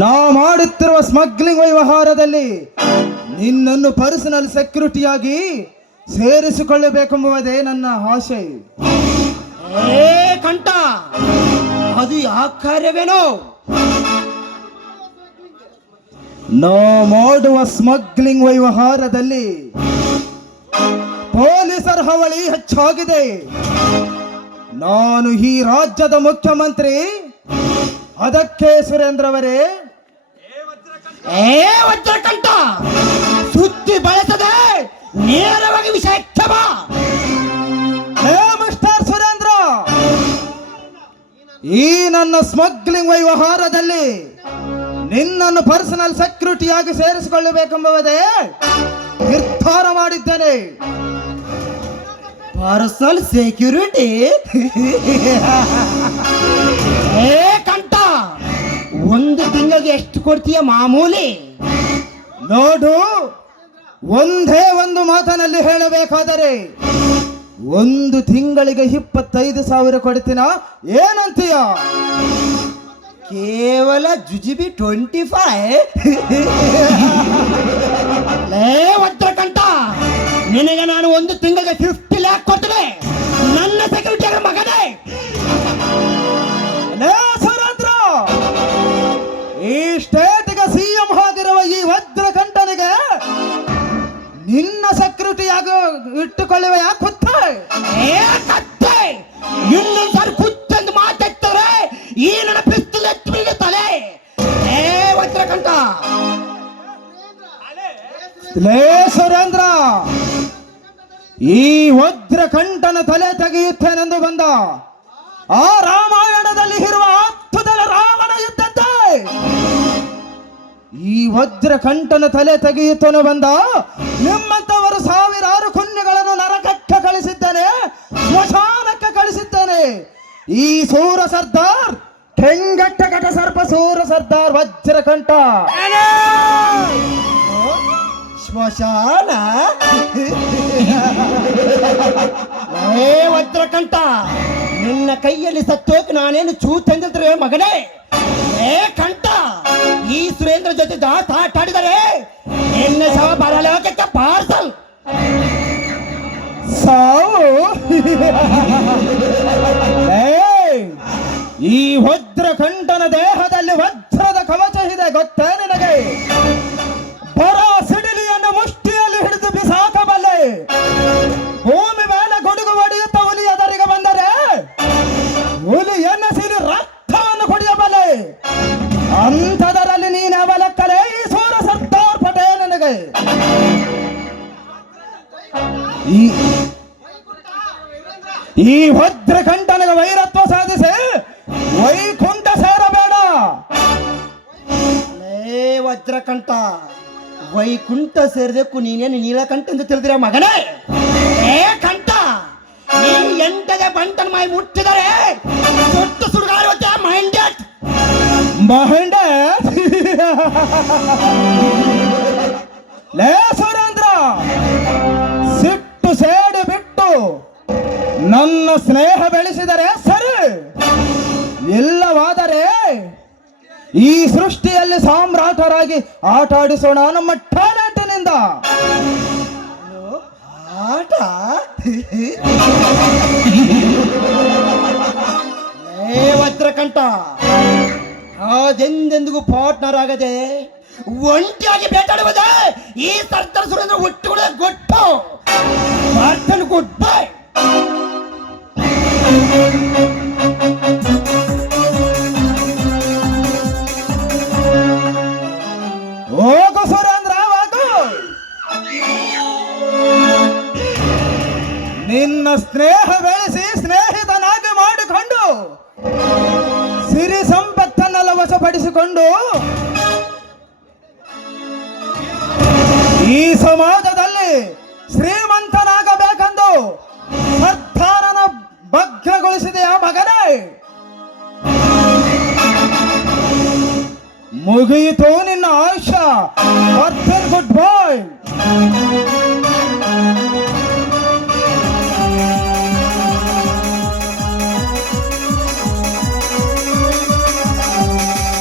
ನಾ ಮಾಡುತ್ತಿರುವ ಸ್ಮಗ್ಲಿಂಗ್ ವ್ಯವಹಾರದಲ್ಲಿ ನಿನ್ನನ್ನು ಪರ್ಸನಲ್ ಸೆಕ್ಯೂರಿಟಿಯಾಗಿ ಸೇರಿಸಿಕೊಳ್ಳಬೇಕೆಂಬುದೇ ನನ್ನ ಆಶೆ. ಏ ಕಂಠ, ಅದು ಯಾವ ಕಾರ್ಯವೇನೋ? ನಾ ಮಾಡುವ ಸ್ಮಗ್ಲಿಂಗ್ ವ್ಯವಹಾರದಲ್ಲಿ ಪೊಲೀಸರ ಹಾವಳಿ ಹೆಚ್ಚಾಗಿದೆ. ನಾನು ಈ ರಾಜ್ಯದ ಮುಖ್ಯಮಂತ್ರಿ, ಅದಕ್ಕೆ ಸುರೇಂದ್ರ ಅವರೇ. ಏ ವಜ್ರಕಂಠ, ಸುತ್ತಿ ಬಳಸದೆ ನೇರವಾಗಿ ವಿಷಯಕ್ಕೆ ಬಾ. ಹೇ ಮಿಸ್ಟರ್ ಸುರೇಂದ್ರ, ಈ ನನ್ನ ಸ್ಮಗ್ಲಿಂಗ್ ವ್ಯವಹಾರದಲ್ಲಿ ನಿನ್ನನ್ನು ಪರ್ಸನಲ್ ಸೆಕ್ಯೂರಿಟಿಯಾಗಿ ಸೇರಿಸಿಕೊಳ್ಳಬೇಕೆಂಬುದೇ ನಿರ್ಧಾರ ಮಾಡಿದ್ದೇನೆ. Personal security? ಏ ಕಂಠ, ಒಂದು ತಿಂಗಳಿಗೆ ಎಷ್ಟು ಕೊಡ್ತೀಯ ಮಾಮೂಲಿ? ನೋಡು, ಒಂದೇ ಒಂದು ಮಾತಿನಲ್ಲಿ ಹೇಳಬೇಕಾದರೆ ಒಂದು ತಿಂಗಳಿಗೆ 25,000 ಕೊಡ್ತೀನ, ಏನಂತೀಯ? ಕೇವಲ ಜುಜಿಬಿ 25? ಲೇ ವಜ್ರಕಂಠ, ನಿನಗೆ ನಾನು ಒಂದು ತಿಂಗಳಿಗೆ 50 ಲ್ಯಾಕ್ ಕೊಡ್ತೇನೆ. ನನ್ನ ಸೆಕ್ಯೂರಿಟಿ ಮಗನೇ. ಲೇ ಸುರೇಂದ್ರ, ಈ ಸ್ಟೇಟ್ಗೆ ಸಿಎಂ ಆಗಿರುವ ಈ ವಜ್ರಕಂಠನಿಗೆ ನಿನ್ನ ಸೆಕ್ಯೂರಿಟಿ ಇಟ್ಟುಕೊಳ್ಳುವ ಯಾಕೆ ಗೊತ್ತೇ? ಕತ್ತೆ, ಇನ್ನೊಂದ್ಸಾರಿ ಕುಚ್ಚಂದು ಮಾತಾಡ್ತಾರೆ ಈ ನನ್ನ ಪಿಸ್ತೂಲ್ ಎತ್ತು ಬೀಳುತ್ತಲೆ. ಏ ವಜ್ರಕಂಠ. ಲೇ ಸುರೇಂದ್ರ, ಈ ವಜ್ರಕಂಠನ ತಲೆ ತೆಗೆಯುತ್ತೇನೆಂದು ಬಂದ ಆ ರಾಮಾಯಣದಲ್ಲಿ ಇರುವ ಅದ್ಭುತ ರಾಮನ ಯುದ್ಧತೆ ಈ ವಜ್ರಕಂಠನ ತಲೆ ತೆಗೆಯುತ್ತೇನೆ ಬಂದ ನಿಮ್ಮಂತವರು ಸಾವಿರಾರು ಕುನ್ಯಗಳನ್ನು ನರಕಕ್ಕೆ ಕಳಿಸಿದ್ದೇನೆ, ಸ್ಮಶಾನಕ್ಕೆ ಕಳಿಸಿದ್ದೇನೆ. ಈ ಸೂರ ಸರ್ದಾರ್, ಕೆಂಗಟ್ಟ ಕಟ ಸರ್ಪ ಸೂರ ಸರ್ದಾರ್ ವಜ್ರಕಂಠ. ಸ್ಮಶಾನ? ಏ ವಜ್ರಕಂಠ, ನಿನ್ನ ಕೈಯಲ್ಲಿ ಸತ್ತೋಕೆ ನಾನೇನು ಚೂ ತಂದಿದ್ರೆ ಮಗನೇ. ಏ ಕಂಠ, ಈ ಸುರೇಂದ್ರ ಜೊತೆ ಆಟ ಆಡಿದರೆ ನಿನ್ನ ಶವ ಬರಲೋಕಕ್ಕೆ ಪಾರ್ಸಲ್. ಸಾವು? ಈ ವಜ್ರಕಂಠನ ದೇಹದಲ್ಲಿ ವಜ್ರದ ಕವಚ ಇದೆ, ಗೊತ್ತೇ ನಿನಗೆ? ಬರ ಸಿಡಿಲಿಯನ್ನು ಮುಷ್ಟಿಯಲ್ಲಿ ಹಿಡಿದು ಬಿಸಾಕಬಲ್ಲೆ. ಭೂಮಿ ಮೇಲೆ ಗುಡುಗು ಹೊಡೆಯುತ್ತ ಹುಲಿ ಎದುರಿಗೆ ಬಂದರೆ ಹುಲಿಯನ್ನು ಸಿಲಿ ರಕ್ತವನ್ನು ಕುಡಿಯಬಲ್ಲೆ. ಅಂಥದರಲ್ಲಿ ನೀನು ಅವಲಕ್ಕಲೆ ಈ ಸೂರ ಸರ್ದಾರ್ ಪಟೇಲ್. ನನಗೆ ಈ ವಜ್ರಕಂಠನಿಗೆ ವೈರತ್ವ ಸಾಧಿಸಿ ವೈಕುಂಠ ಸೇರಬೇಡ. ಏ ವಜ್ರಕಂಠ, ವೈಕುಂಠ ಸೇರಬೇಕು ನೀನೇನು ನೀಲಕಂಠ ಎಂದು ತಿಳಿದಿರ ಮಗನೇ. ಏ ಕಂಠ, ನೀನು ಎಂಟಗೆ ಬಂಟನ ಮೈ ಮುಟ್ಟಿದರೆ ಸುಟ್ಟು ಸುಡುಗಾಡುತ್ತೆ ಮೈಂಡೆಟ್. ಲೇ ಸುರೇಂದ್ರ, ಸಿಟ್ಟು ಸೇಡು ಬಿಟ್ಟು ನನ್ನ ಸ್ನೇಹ ಬೆಳೆಸಿದರೆ ಸರಿ, ಇಲ್ಲವಾದರೆ ಈ ಸೃಷ್ಟಿಯಲ್ಲಿ ಸಾಮ್ರಾಟರಾಗಿ ಆಟ ಆಡಿಸೋಣ ನಮ್ಮ ಟ್ಯಾಲೆಂಟ್ನಿಂದ. ಆಟ? ಏ ವಜ್ರಕಂಠ, ಅದೆಂದೆಂದಿಗೂ ಪಾರ್ಟ್ನರ್ ಆಗದೆ ಒಂಟಿಯಾಗಿ ಬೇಟಾಡುವುದೇ ಈ ಸರ್ದಾರ್ ಸುರೇಂದ್ರ ಹುಟ್ಟುಗಳ ಗೊತ್ತು. Good bye. ಹೋಗು ಸುರೇಂದ್ರ, ಹೋಗು. ನಿನ್ನ ಸ್ನೇಹ ಬೆಳೆಸಿ ಸ್ನೇಹಿತನಾಗಿ ಮಾಡಿಕೊಂಡು ಸಿರಿ ಸಂಪತ್ತನ್ನೆಲ್ಲ ವಶಪಡಿಸಿಕೊಂಡು ಈ ಸಮಾಜದಲ್ಲಿ ಶ್ರೀಮಂತನಾಗಬೇಕೆಂದು ಸರ್ದಾರನ ಭಗ್ನಗೊಳಿಸಿದೆಯ ಮಗನೇ. ಮುಗಿಯಿತು ನಿನ್ನ ಆಯುಷ್ಯ. ಗುಡ್ ಬಾಯ್.